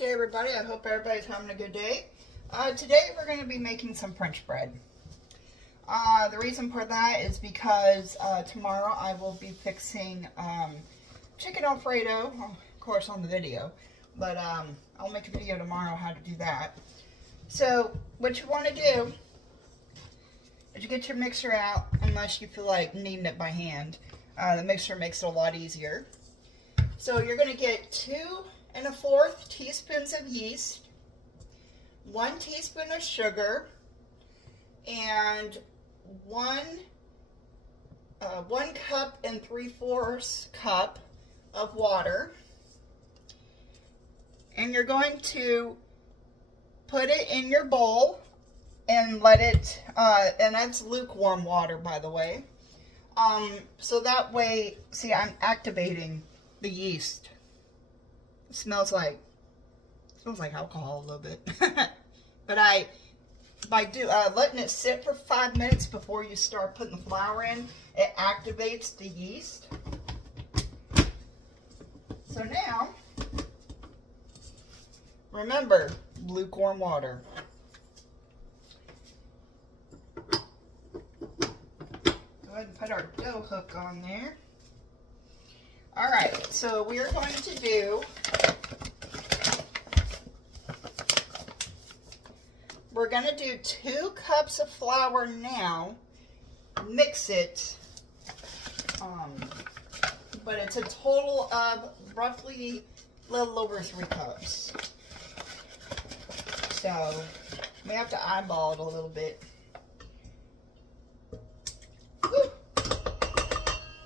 day, everybody. I hope everybody's having a good day. Today we're going to be making some French bread. The reason for that is because tomorrow I will be fixing chicken Alfredo, of course on the video, but I'll make a video tomorrow how to do that. So what you want to do is you get your mixer out, unless you feel like kneading it by hand. The mixer makes it a lot easier. So you're going to get 2 1/4 teaspoons of yeast, 1 teaspoon of sugar, and 1 cup and 3/4 cup of water. And you're going to put it in your bowl and let it, and that's lukewarm water, by the way. So that way, see, I'm activating the yeast. It smells like alcohol a little bit. But by letting it sit for 5 minutes before you start putting the flour in, it activates the yeast. So now, remember, lukewarm water. Go ahead and put our dough hook on there. Alright, so we are going to do, we're going to do 2 cups of flour now, mix it, but it's a total of roughly a little over 3 cups. So, we have to eyeball it a little bit. Woo.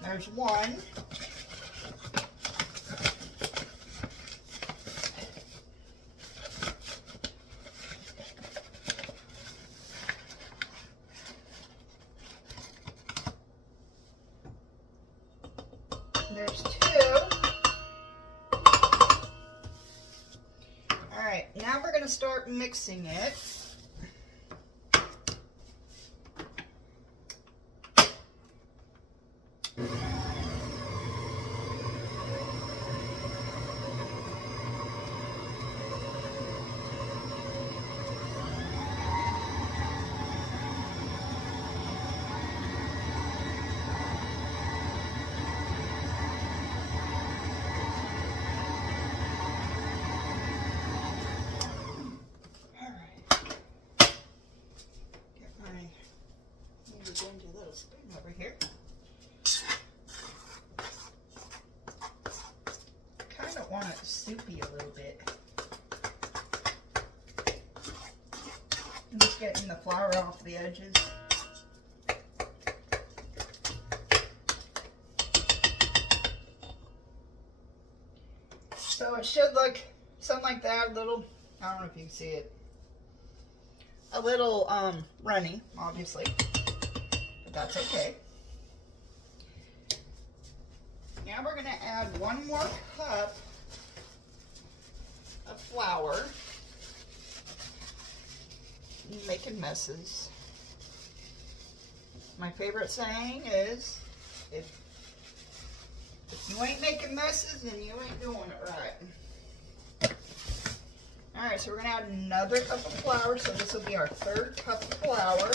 There's 1. There's 2. Alright, now we're going to start mixing it. Over here. Kind of want it soupy a little bit. I'm just getting the flour off the edges. So it should look something like that, a little, I don't know if you can see it, a little runny, obviously. That's okay. Now we're going to add 1 more cup of flour. Making messes. My favorite saying is, if you ain't making messes, then you ain't doing it right. Alright, so we're going to add another cup of flour, so this will be our 3rd cup of flour.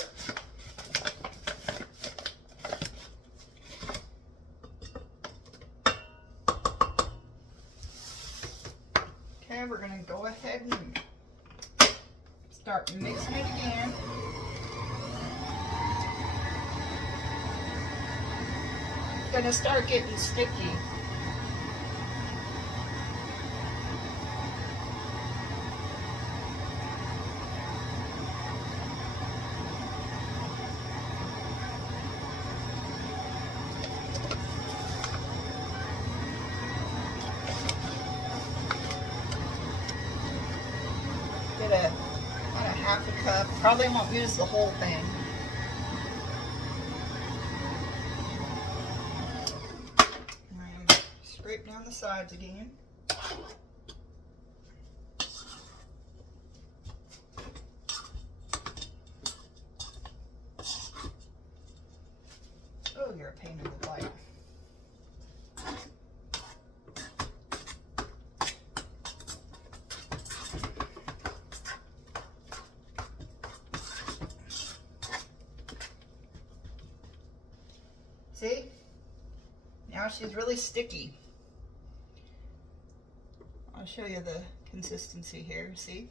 Okay, we're going to go ahead and start mixing it again. It's going to start getting sticky. Get about a 1/2 cup. Probably won't use the whole thing. And scrape down the sides again. Oh, you're a pain in the butt. she's really sticky. I'll show you the consistency here, see?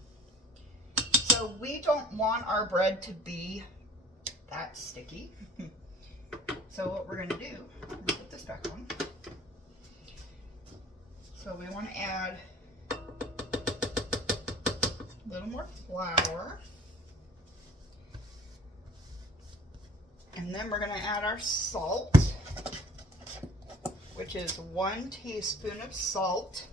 So we don't want our bread to be that sticky. So what we're going to do, I'm going to put this back on. So we want to add a little more flour. And then we're going to add our salt, which is 1 teaspoon of salt.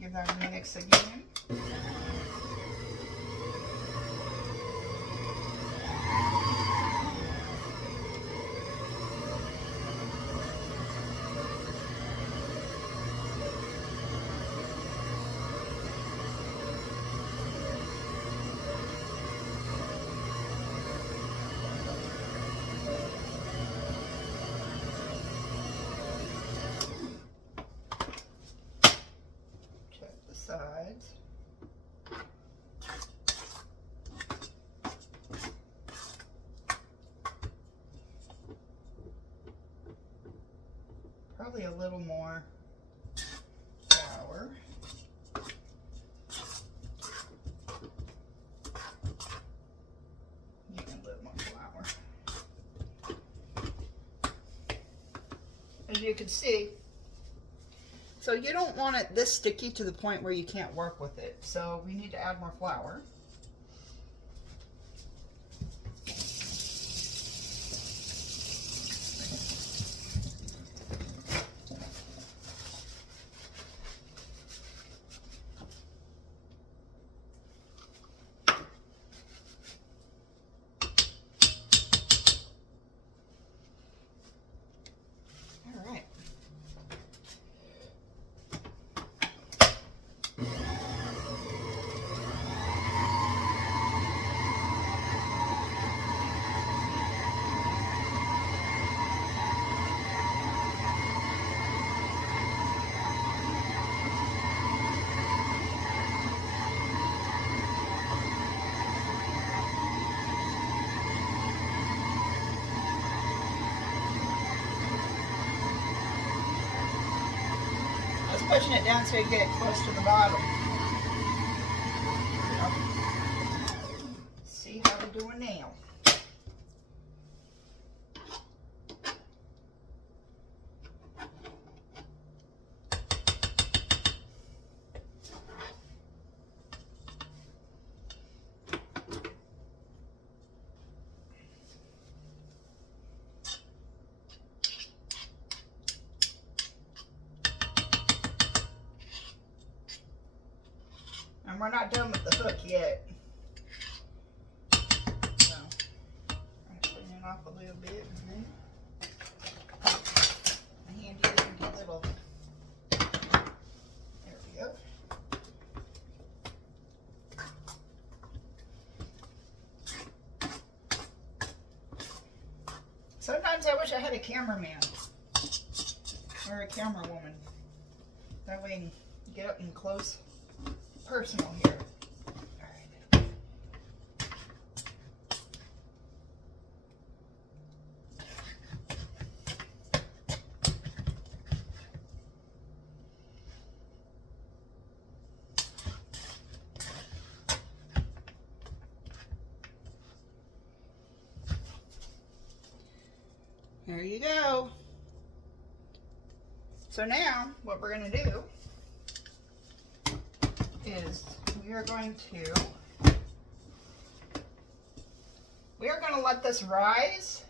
Give that a mix again. Sides. Probably a little more flour. Getting a little more flour. As you can see, so you don't want it this sticky to the point where you can't work with it. So we need to add more flour. Pushing it down so you get it close to the bottom. See how we're doing now. And we're not done with the hook yet. So, I'm putting it off a little bit. And then a handy little, there we go. Sometimes I wish I had a cameraman or a camera woman. That way I can get up and close. Personal here. All right. There you go. So now what we're going to do is we are going to let this rise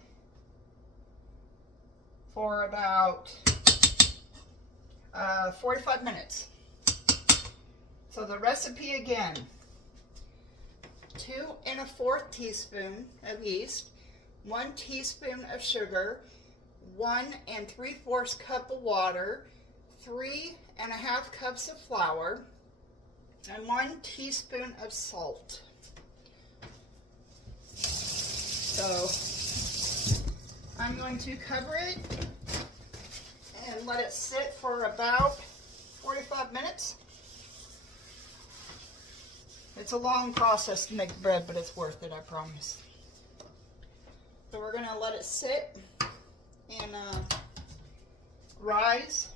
for about 45 minutes. So the recipe again, 2 1/4 teaspoon of yeast, 1 teaspoon of sugar, 1 3/4 cup of water, 3 1/2 cups of flour, and 1 teaspoon of salt. So I'm going to cover it and let it sit for about 45 minutes. It's a long process to make bread, but it's worth it, I promise. So we're gonna let it sit and rise.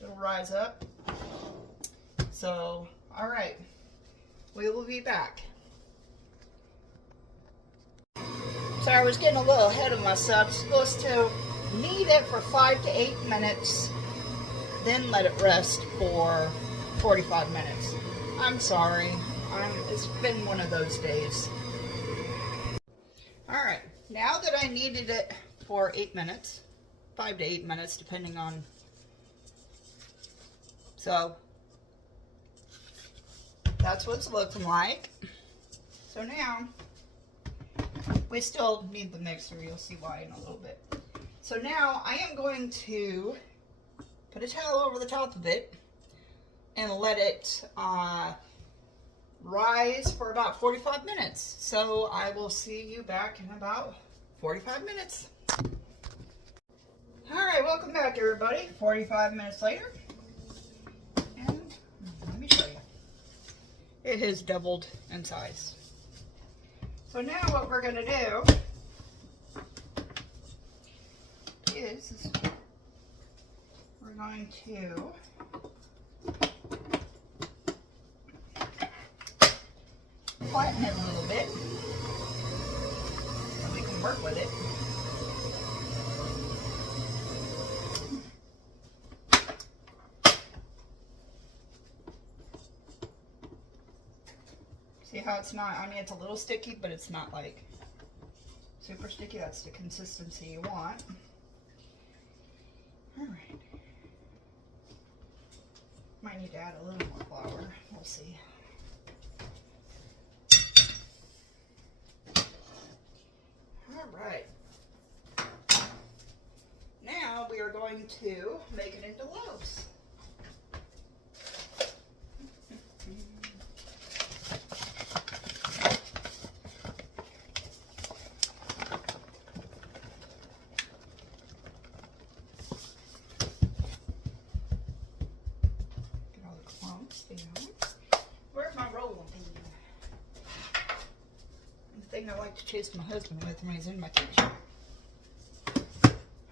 It'll rise up. So, all right, we will be back. So I was getting a little ahead of myself. Supposed to knead it for 5 to 8 minutes, then let it rest for 45 minutes. I'm sorry. It's been one of those days. All right, now that I kneaded it for 8 minutes, 5 to 8 minutes, depending on. So that's what it's looking like. So now we still need the mixer. You'll see why in a little bit. So now I am going to put a towel over the top of it and let it rise for about 45 minutes. So I will see you back in about 45 minutes. All right, welcome back everybody. 45 minutes later. And let me show you. It has doubled in size. So now what we're going to do is we're going to flatten it a little bit so we can work with it. See how it's not, I mean it's a little sticky, but it's not like super sticky. That's the consistency you want. All right. Might need to add a little more flour. We'll see. All right. Now we are going to make it into loaves. Where's my rolling pin? The thing I like to chase my husband with when he's in my kitchen.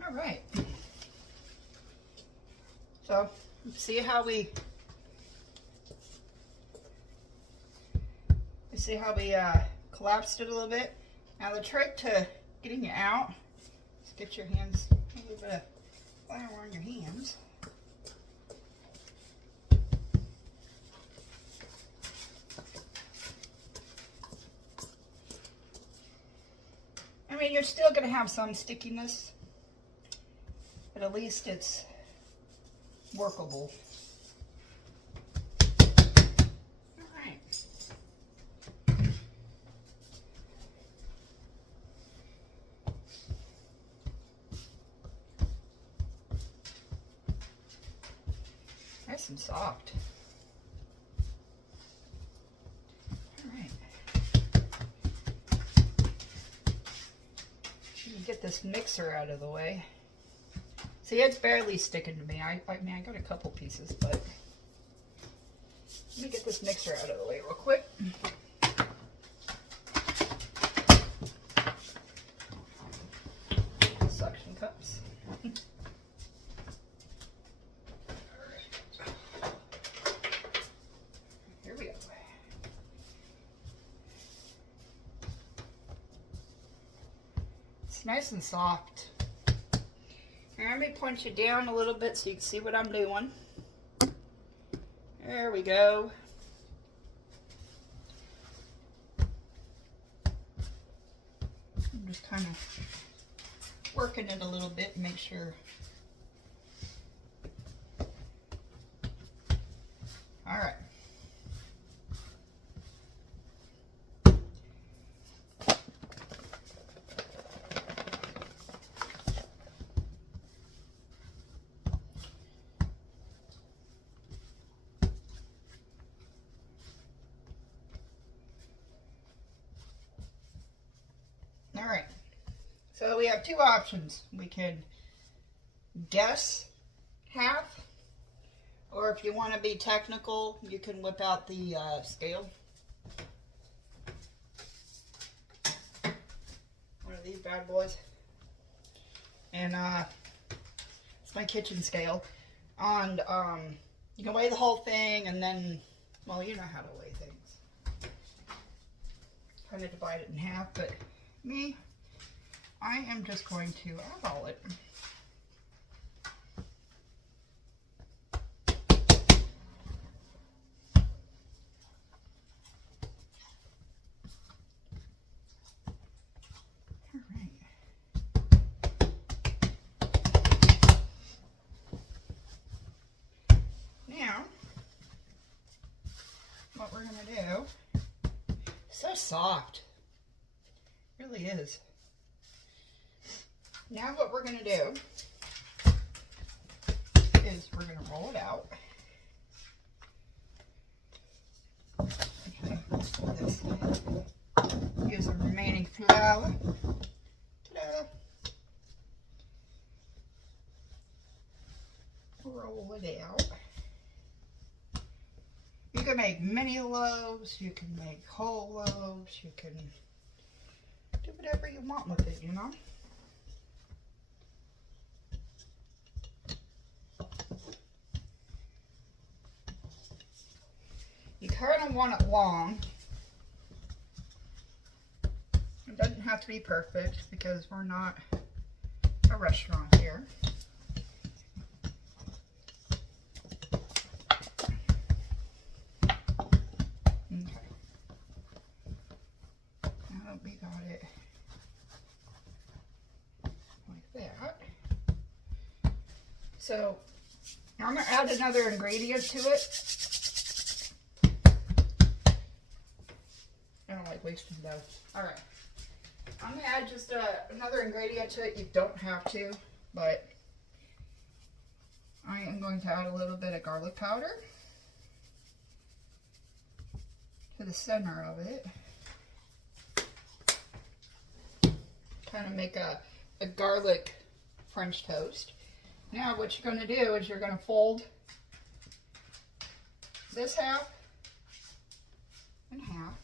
All right. So see how we collapsed it a little bit. Now the trick to getting it out is get your hands, a little bit of flour on your hands. I mean, you're still going to have some stickiness, but at least it's workable. All right. Nice and soft. Get this mixer out of the way. See, it's barely sticking to me. I mean, I got a couple pieces, but let me get this mixer out of the way real quick. Suction cups. Here we go. Nice and soft. And let me punch it down a little bit so you can see what I'm doing. There we go. I'm just kind of working it a little bit and make sure. All right. All right, so we have two options. We can guess half, Or if you want to be technical, you can whip out the scale. One of these bad boys. And it's my kitchen scale. And you can weigh the whole thing and then, well, you know how to weigh things. Kind of divide it in half, but me, I am just going to eyeball it. Now, what we're going to do, so soft, it really is. Now what we're going to do is we're going to roll it out. Okay, let's do this. Use the remaining flour. Ta-da! Roll it out. You can make mini loaves, you can make whole loaves, you can do whatever you want with it, you know? You kind of want it long. It doesn't have to be perfect because we're not a restaurant here. Okay. Now we got it like that. So I'm going to add another ingredient to it. I don't like wasting dough. Alright. I'm going to add just another ingredient to it. You don't have to, but I am going to add a little bit of garlic powder to the center of it. Kind of make a garlic French toast. Now what you're going to do is you're going to fold this half in half.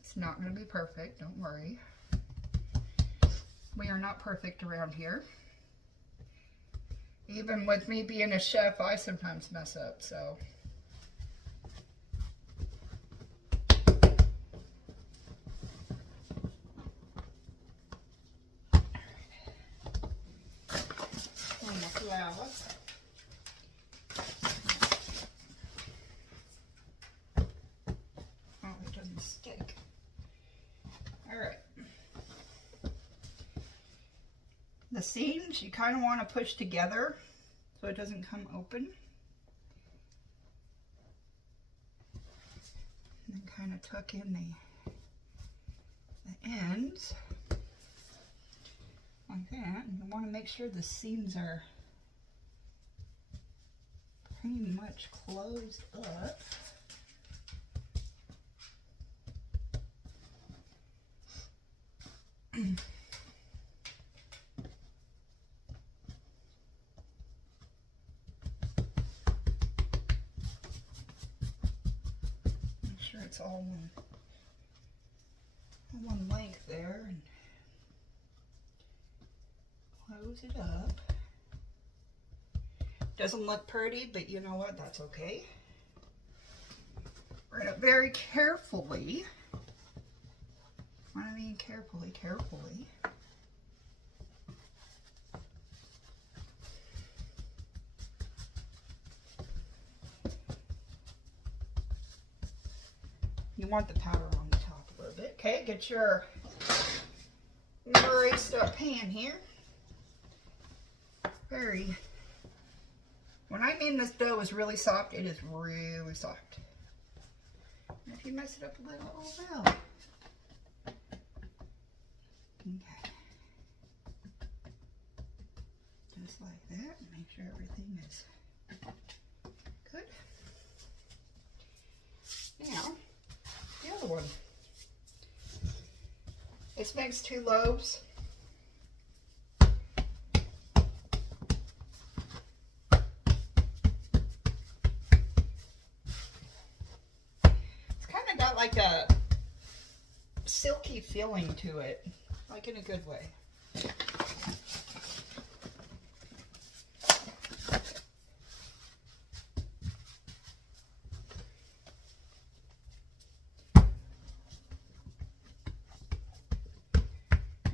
It's not going to be perfect, don't worry. We are not perfect around here. Even with me being a chef, I sometimes mess up, so. And the flour. Oh, it doesn't stick. Alright. The seams you kind of want to push together so it doesn't come open. And then kind of tuck in the ends like that. And you want to make sure the seams are pretty much closed up. Make sure it's all one length there, and close it up. Doesn't look pretty, but you know what? That's okay. We're going to very carefully, I mean carefully, you want the powder on the top a little bit. Okay, get your greased up pan here. When I mean this dough is really soft, it is really soft. And if you mess it up a little, oh well. Okay. Just like that. Make sure everything is good. Now, the other one. This makes 2 loaves. like a silky feeling to it, like in a good way.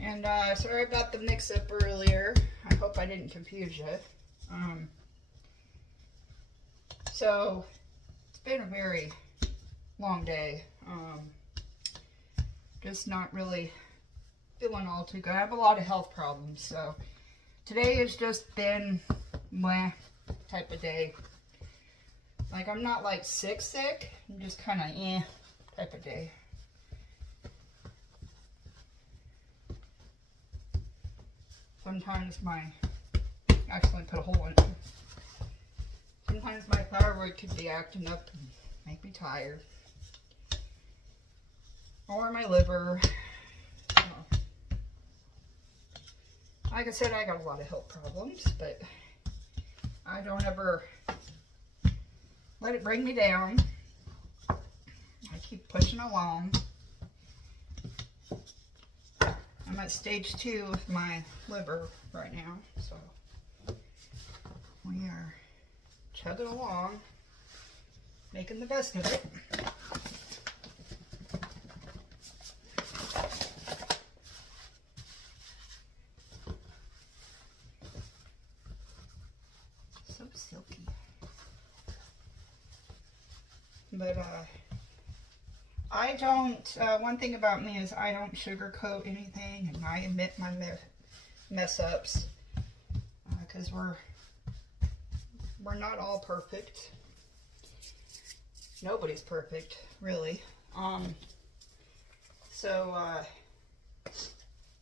And sorry about the mix-up earlier. I hope I didn't confuse you. So it's been a very long day. Just not really feeling all too good. I have a lot of health problems, so today has just been meh type of day. Like, I'm not like sick. I'm just kind of type of day. Sometimes actually put a hole in it. Sometimes my thyroid could be acting up and make me tired. Or my liver. Like I said, I got a lot of health problems, but I don't ever let it bring me down. I keep pushing along. I'm at stage 2 with my liver right now, so we are chugging along, making the best of it. So silky. But I don't, one thing about me is I don't sugarcoat anything, and I admit my mess ups, because we're not all perfect. Nobody's perfect, really. So,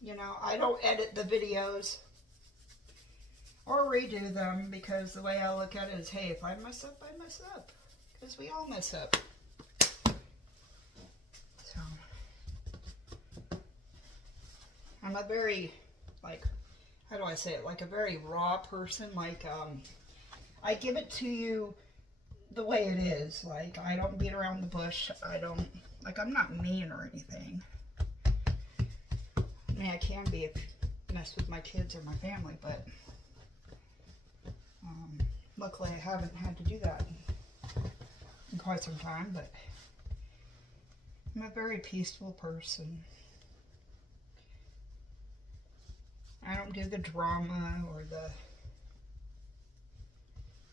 you know, I don't edit the videos or redo them, because the way I look at it is, hey, if I mess up, I mess up. Because we all mess up. So, I'm a very, like, how do I say it? Like a very raw person. Like, I give it to you the way it is. Like, I don't beat around the bush. I don't, like, I'm not mean or anything. I mean, I can be if you mess with my kids or my family, but luckily I haven't had to do that in quite some time. But I'm a very peaceful person. I don't do the drama or the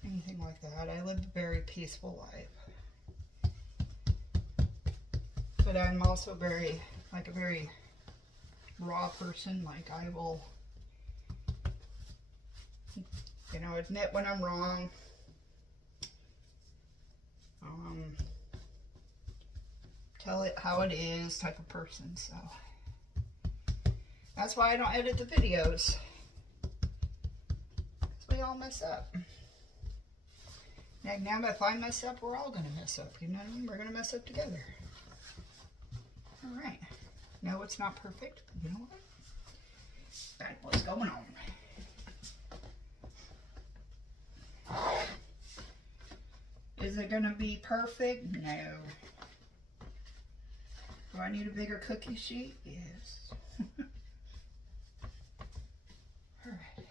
anything like that. I live a very peaceful life. But I'm also very, like a very raw person. Like, I will, you know, admit when I'm wrong. Tell it how it is type of person. So that's why I don't edit the videos. Because we all mess up. Now if I mess up, we're all going to mess up. You know what I mean? We're going to mess up together. Alright. No, it's not perfect. But you know what? That's what's going on. Is it going to be perfect? No. Do I need a bigger cookie sheet? Yes. Alright.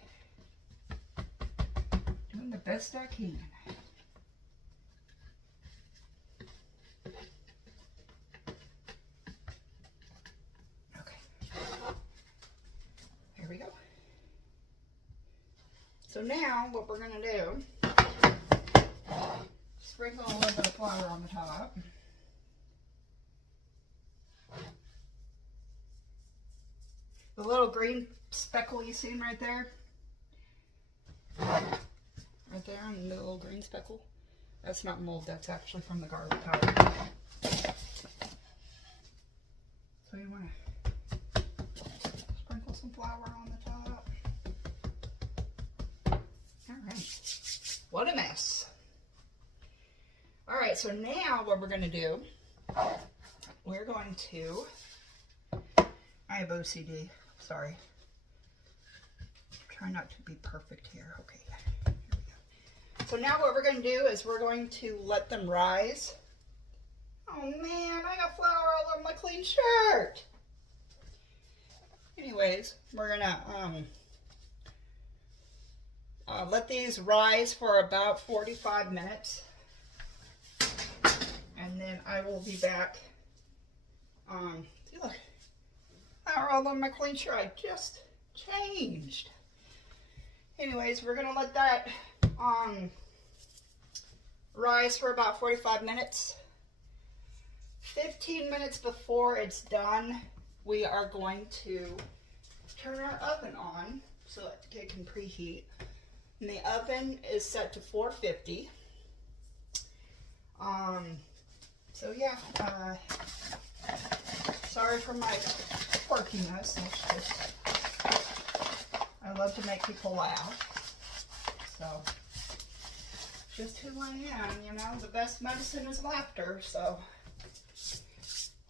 Doing the best I can. There we go. So now what we're going to do, sprinkle a little bit of flour on the top. The little green speckle you see right there? Right there on the little green speckle. That's not mold, that's actually from the garlic powder. So you want to sprinkle some flour on the top. Alright. What a mess. Alright, so now what we're going to do, we're going to, I have OCD. Sorry. Try not to be perfect here. Okay. Here we go. So now what we're going to do is we're going to let them rise. Oh man, I got clean shirt. Anyways, we're gonna let these rise for about 45 minutes. And then I will be back. See, look. All on my clean shirt I just changed. Anyways, we're gonna let that rise for about 45 minutes. 15 minutes before it's done, we are going to turn our oven on so that it can preheat. And the oven is set to 450. So yeah, sorry for my quirkiness. I love to make people laugh. So, just who I am, you know, the best medicine is laughter, so.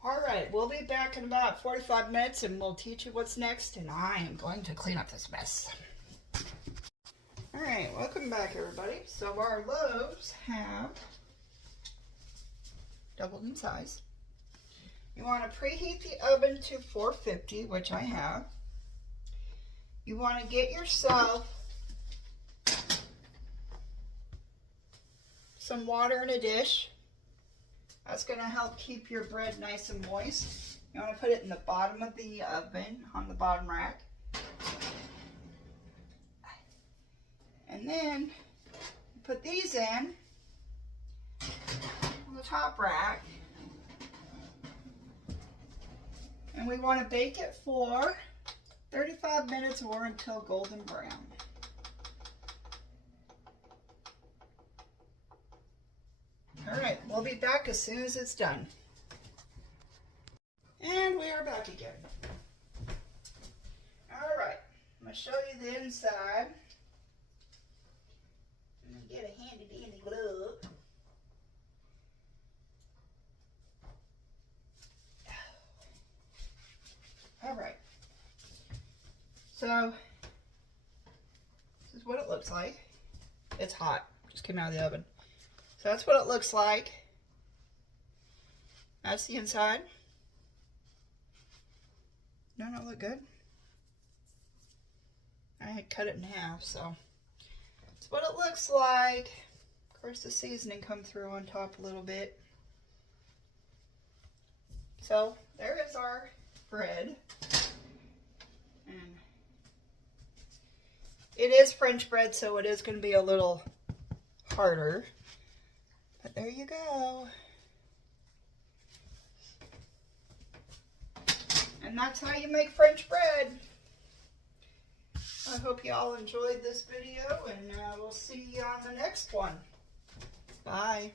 Alright, we'll be back in about 45 minutes and we'll teach you what's next, and I am going to clean up this mess. Alright, welcome back everybody. So our loaves have doubled in size. You want to preheat the oven to 450, which I have. You want to get yourself some water in a dish. That's going to help keep your bread nice and moist. You want to put it in the bottom of the oven, on the bottom rack. And then put these in on the top rack. And we want to bake it for 35 minutes or until golden brown. Alright, we'll be back as soon as it's done. And we are back again. Alright, I'm going to show you the inside. I'm going to get a handy dandy glove. Alright, so this is what it looks like. It's hot, just came out of the oven. So that's what it looks like. That's the inside. Doesn't it look good? I had cut it in half, so that's what it looks like. Of course, the seasoning come through on top a little bit. So there is our bread. And it is French bread, so it is going to be a little harder. But there you go. And that's how you make French bread. I hope you all enjoyed this video, and we'll see you on the next one. Bye.